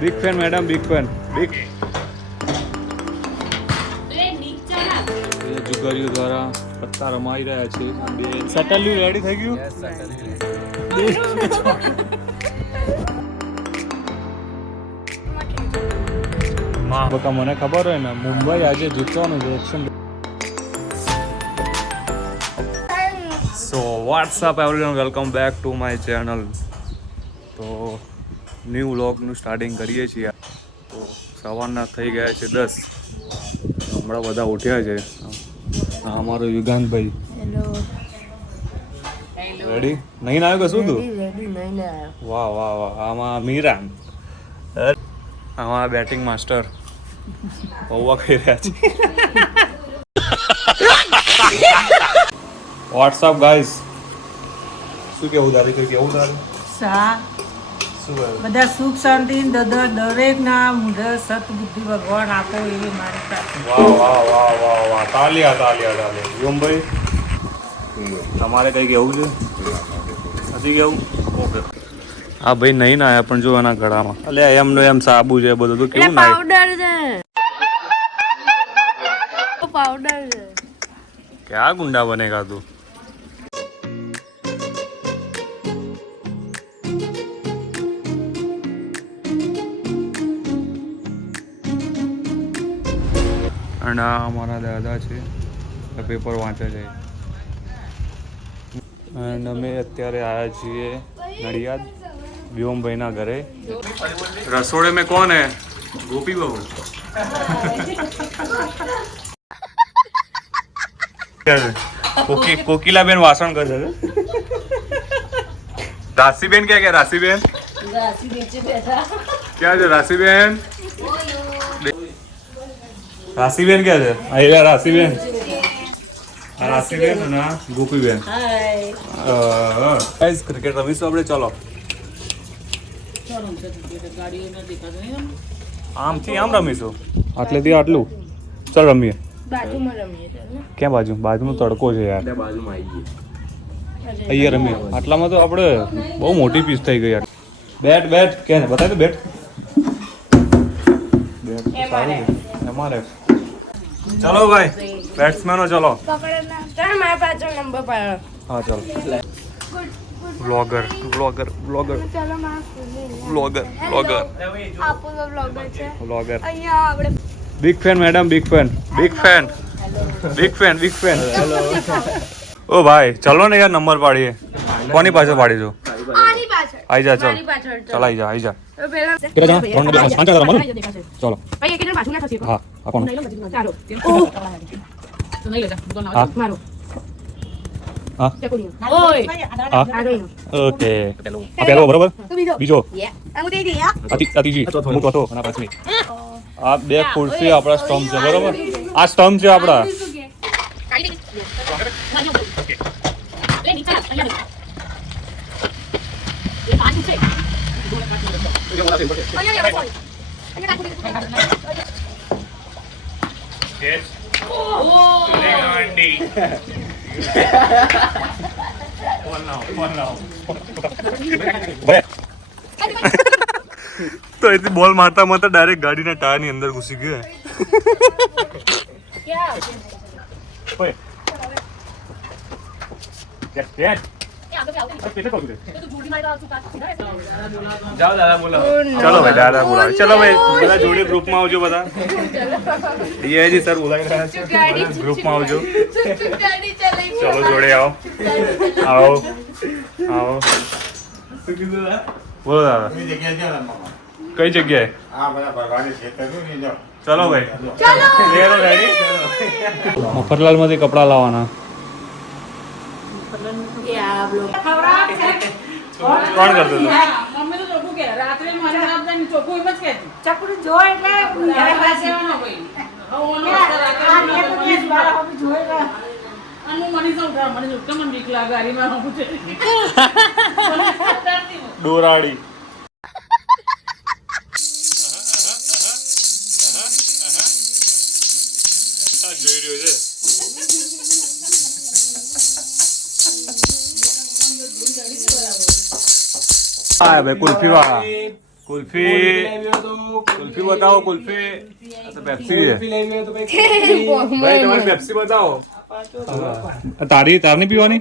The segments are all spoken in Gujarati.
Big fan madam, big fan. Big જુગારીઓ દ્વારા પત્તા રમાઈ રહ્યા છે. સટલ્યુ રેડી થઈ ગયું. બકા મને ખબર હોય ને, મુંબઈ આજે જીતવાનું છે. Action. So WhatsApp everyone, welcome back to my channel. તો ન્યૂ વ્લોગનું સ્ટાર્ટિંગ કરીએ છીએ. તો સવારના થઈ ગયા છે 10. હમણાં બધા ઉઠ્યા છે. હા, અમારો યુગાનભાઈ. રેડી નહીં આવ્યો કે શું તું? વાહ વાહ વાહ. આમાં મીરા, આમાં બેટિંગ માસ્ટર પૌવા ખાઈ રહ્યા છે. વોટ્સઅપ ગાઈઝ, શું કેવું દાદી? કઈ કેવું દાદી? બધા સુખ શાંતિ દરેક ના મુઢે સતબુદ્ધિ ભગવાન આપે એવી મારી પ્રાર્થના. વાહ વાહ વાહ વાહ વાહ. તાલિયા તાલિયા તાલિયા. યોમભાઈ, તમારે કઈ કેવું છે? નથી કેવું? ઓકે. હા ભાઈ નહીં ના આયા, પણ જો એના ગળામાં અલ્યા એમનો એમ સાબુ છે બધું. તો કેવું ના પાવડર છે, પાવડર છે. ક્યાં ગુંડા બનેગા તું? અને આ અમારા દાદા છે, પેપર વાંચે છે. અને અમે અત્યારે આવ્યા છીએ નડિયાદ વ્યોમભાઈના ઘરે. રસોડે મેં કોણ હે? ગોપી બહુ. કોકિલાબેન વાસણ કરે છે. રાશિબેન ક્યાં ગયા? રાશિબેન ક્યાં છે? રાશિબેન, રાશિબેન ક્યાં છે? અહીંયા રાશિબેન. રાશિબેન અને ગોપીબેન. ગાઈસ ક્રિકેટ રમીશું આપણે. ચલો આમથી આમ રમીશું, આટલેથી આટલું. ચાલ રમીએ. બાજુમાં રમીએ છે ને? ક્યાં બાજુ? બાજુમાં તડકો છે યાર. બાજુમાં આવી ગઈ. અહીંયા રમીએ. આટલામાં તો આપણે બહુ મોટી પીસ થઈ ગઈ યાર. બેટ બેટ કે ને બતાવી દે. બેટ MRF. ચલો ભાઈ બેટ્સમેનો ચલો. મારા પાછળ નંબર પાડો. હા ચલો. વ્લોગર વ્લોગર વ્લોગર ચાલો વ્લોગર વ્લોગર આપો વ્લોગર છે વ્લોગર. અહીંયા આપણે big fan madam, big fan, big fan, big fan, big fan. ઓ ભાઈ ચલો ને યાર, નંબર પાડીએ. કોની પાછળ પાડીશું? આની પાછળ. આઈ જા. ચલ મારી પાછળ ચલ આઈ જા. આઈ જા. પહેલા કેટલા જણા? 3 નંબર 5 જણા રમવાનું. ચલો. ભાઈ એક જણ પાછું ના થશે. હા આ કોણ? ચાલો તો નહીં લેતા તો હા મારો હા ચકોડી. હા આગળ ઓકે. આ પહેલો બરોબર. તો બીજો બીજો આવું દે દે ત્રીજી હું ચોથો અને પાંચમી. આ બે ખુરશી આપણા સ્ટમ્પ છે બરોબર. આ સ્ટમ્પ છે આપણા. તો એથી બોલ મારતા મારતા ડાયરેક્ટ ગાડીના ટાયરની અંદર ઘૂસી ગયો. ચલો ભાઈ દાદા બોલાવે. ચલો ભાઈ બધા જોડે ગ્રુપમાં આવજો. બધા જી સર બોલાવી રહ્યા છે. ગ્રુપમાં આવજો. ચલો જોડે આવો. આવો આવો. બોલો દાદા કઈ જગ્યાએ? ચલો ભાઈ મફતલાલ માંથી કપડા લાવવાના. કોણ કરતું હતું? મમ્મી તો ચોખ્ખું કે રાત્રે મને આપતા ચોખ્ખું એમ જ કહેતી. ચકડું જો એટલે મારે પાસે અને મને તો ઉઠા મને બીક લાગે ગાડીમાં હું છે દોરાડી. જોઈ રહ્યો છે. હા ભાઈ કુલ્ફી વાળા. કુલ્ફી બતાવો, કુલ્ફી. આ તો પેપ્સી છે. ભાઈ તમારી પેપ્સી બતાવો. તારની પીવાની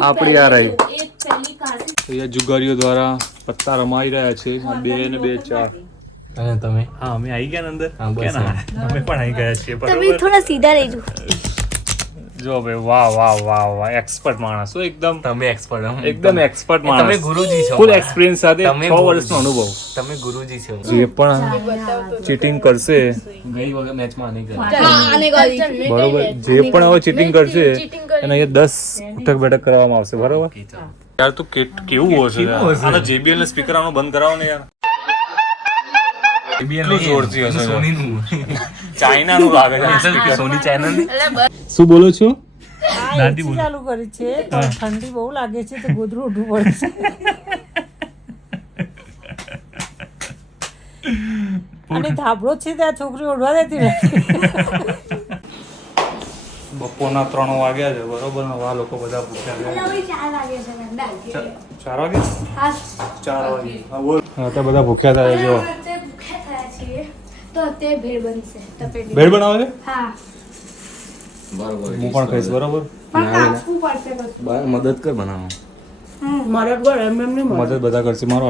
આપણી આ રહી. અહીંયા જુગારીઓ દ્વારા પત્તા રમાઈ રહ્યા છે. 2 ને 2 4. અને તમે હા અમે આવી ગયા ને અંદર. હા, બસ અમે પણ આવી ગયા છીએ. તમે બરોબર. થોડા સીધા રહેજો. જો ભાઈ વાહ વાહ વાહ વાહ એક્સપર્ટ માણસ હો એકદમ એકદમ એક્સપર્ટ માણસ. તમે ગુરુજી છો. ફૂલ એક્સપિરિયન્સ સાથે તમે 6 વર્ષનો અનુભવ. તમે ગુરુજી છો. જે પણ ચીટિંગ કરશે ગઈ વખત મેચમાં નહીં કર્યું. બરોબર, જે પણ હવે ચીટિંગ કરશે એને અહીંયા 10 ઉઠક બેઠક કરવામાં આવશે. બરોબર યાર તું કેવું હશે આનો JBL ને સ્પીકર આનો બંધ કરાવો ને યાર. કેટલું જોરથી હશે સોનીનું ચાઇનાનું લાગે છે. સોની ચેનલ શું બોલો છો? દાદી ચાલુ કરી છે પણ ઠંડી બહુ લાગે છે તો ગોદરું ઉઠવું પડે છે અને ધાબળો છે ત્યાં છોકરી ઓઢવા દેતી નથી. બપોરના 3 વાગ્યા છે. બરોબર ને આ લોકો બધા ભૂખ્યા છે. 4 વાગે 4 વાગે હા બોલ. હા તો બધા ભૂખ્યા થાય જો. તો તે ભેળ બનશે તપેલી. ભેળ બનાવે છે. હા બરોબર હું પણ ખાઈશ. બરોબર પણ કાચવું પડશે બધું. મદદ કર બનાવો. મદદ બધા કરશે. મારો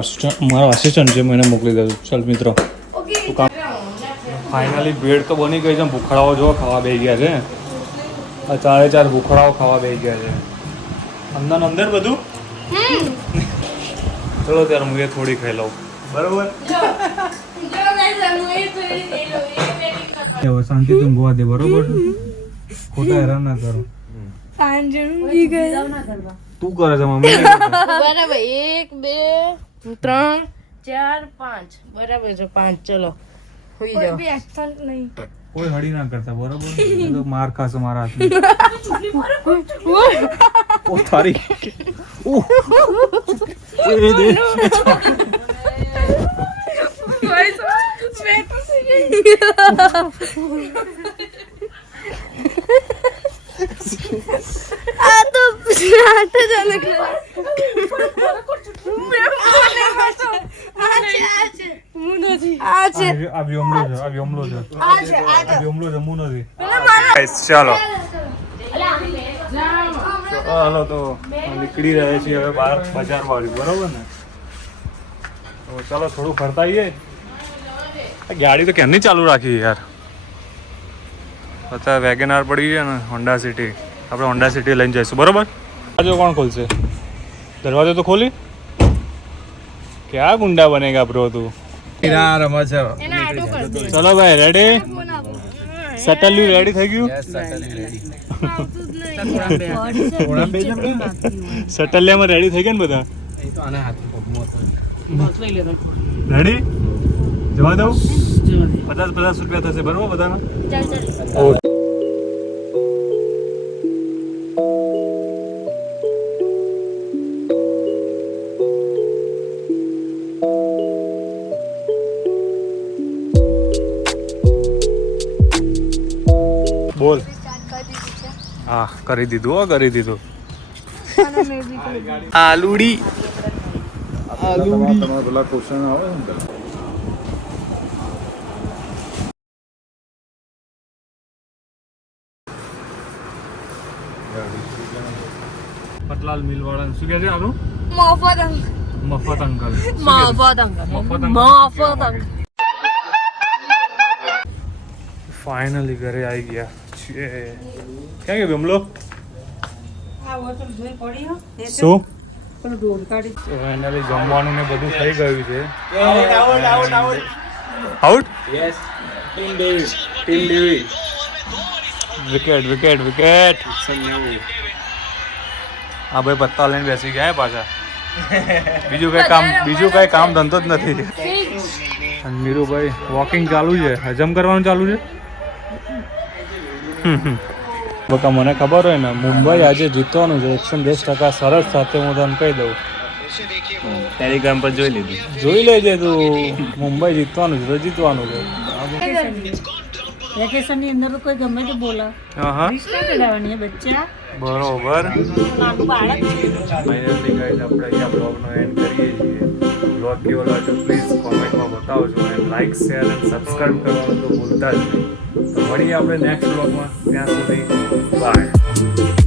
આસિસ્ટન્ટ છે, હું એને મોકલી દઉં. ચાલ મિત્રો ઓકે ફાઇનલી ભેળ તો બની ગઈ છે. ભૂખડાઓ જો ખાવા બેસી ગયા છે. આ 4 ભૂખડાઓ ખાવા બેસી ગયા છે. અંદર બધું. ચલો ત્યારે હું એ થોડી ખાઈ લઉં. બરોબર શાંતિ ઊંઘવા દે. બરોબર ખોટા હેરાન ના કરો. તું કરે છે મમ્મી? બરાબર 1 2 3 4 5 બરાબર છે 5 ચલો હોઈ જાઓ. કોઈ હળી ના કરતા. બરોબર એ તો માર ખાશે મારા હાથમાં. ઓ તારી આ તો નાટ જ અલગ આ વ્યોમલો છે. હું નથી. ચાલો હાલો તો નીકળી રહ્યા છીએ હવે બહાર બજાર વાળી. બરોબર ને તો ચાલો થોડું ફરતા આવીએ. ગાડી તો ક્યારની ચાલુ રાખી યાર. અત્યારે વેગેનાર પડી છે ને હોન્ડા સિટી. આપણે હોન્ડા સિટી લઈને જઈશું. બરોબર દરવાજો કોણ ખોલશે? દરવાજો તો ખોલી. ક્યાં ગુંડા બનેગા બ્રો તું? ચલો ભાઈ રેડી. સટલ્યુ રેડી થઈ ગયું. સટલ્યામાં રેડી થઈ ગયા ને બધા? રેડી જવા દઉં. 50 રૂપિયા થશે. બરોબર બધાના. બોલ. હા કરી દીધું. કરી દીધું. આલુડી તમારા પેલા ક્વેશ્ચન આવે ને પટલાલ મિલ વાળા શું કહે છે આનું? મફત અંકલ. ફાઇનલી ઘરે આવી ગયા છીએ. ક્યાં ગયો બેમલો? શું ફાઇનલી જમવાનું ને બધું થઈ ગયું છે. Out wicket. હા ભાઈ પત્તા લઈને બેસી ગયા પાછા. બીજું કઈ કામ ધંધો જ નથી. અને નીરુભાઈ વોકિંગ ચાલુ છે. હજમ કરવાનું ચાલુ છે. બકા મને ખબર હોય ને મુંબઈ આજે જીતવાનું છે 110% સરસ સાથે. હું તને કહી દઉં. ટેલિગ્રામ પર જોઈ લીધું. જોઈ લેજે તું. મુંબઈ જીતવાનું છે તો જીતવાનું છે. વેકેશનની અંદર તો કોઈ ગમે તે બોલે હા રિશ્તા કઢાવવાની બચ્ચા બરોબર નાનું બાળક છે ફાઇનલી ગાઈઝ આપણે અહીંયા બ્લોગનો એન્ડ કરીએ છીએ બ્લોગ કેવો લાગ્યો પ્લીઝ કોમેન્ટમાં બતાવજો અને લાઈક શેર અને સબસ્ક્રાઇબ કરવાનું તો ભૂલતા જ નહીં તો મળીએ આપણે નેક્સ્ટ બ્લોગમાં ત્યાં સુધી બાય